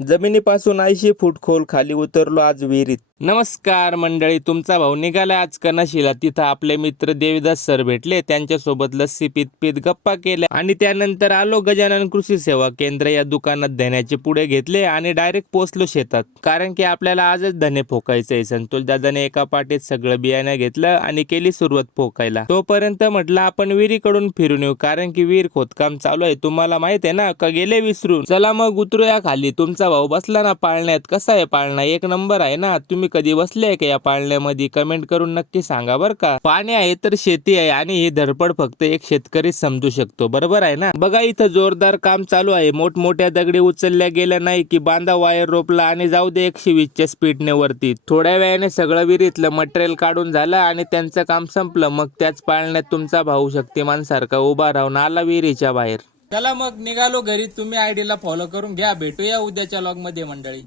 जमिनीपासून 80 फूट खोल खाली उतरलो आज विहिरीत. नमस्कार मंडळी, तुमचा भाऊ निघाला आज कनाशीला. तिथं आपले मित्र देवीदास सर भेटले. त्यांच्यासोबत लस्सी पीत पीत गप्पा केल्या आणि त्यानंतर आलो गजानन कृषी सेवा केंद्र या दुकानात धन्याचे पुढे घेतले आणि डायरेक्ट पोचलो शेतात. कारण की आपल्याला आजच धने फोकायचंय. संतोष दादाने एका पाटीत सगळं बियाणं घेतलं आणि केली सुरुवात फोकायला. तोपर्यंत म्हटलं आपण विहिरीकडून फिरून येऊ, कारण की विहीर खोदकाम चालू आहे. तुम्हाला माहित आहे ना, का गेले विसरून. चला मग उतरूया खाली. तुमचा भाऊ बसला ना पाळण्यात. कसा आहे पाळणा? एक नंबर आहे ना. तुम्ही कधी बसले का या पाळण्यामध्ये? कमेंट करून नक्की सांगा बरं का. पाणी आहे तर शेती आहे आणि ही धडपड फक्त एक शेतकरी समजू शकतो, बरोबर आहे ना. बघा इथं जोरदार काम चालू आहे. मोठमोठ्या दगडी उचलल्या गेल्या नाही की बांधा वायर रोपला आणि जाऊ दे 120च्या स्पीडने वरती. थोड्या वेळाने सगळं विहिरीतलं मटेरियल काढून झालं आणि त्यांचं काम संपलं. मग त्याच पाळण्यात तुमचा भाऊ शक्तिमान सारखा उभा राहून आला विहिरीच्या बाहेर. चला मग निघालो घरी. तुम्ही आयडीला फॉलो करून घ्या. भेटूया उद्याच्या लॉग मध्ये मंडळी.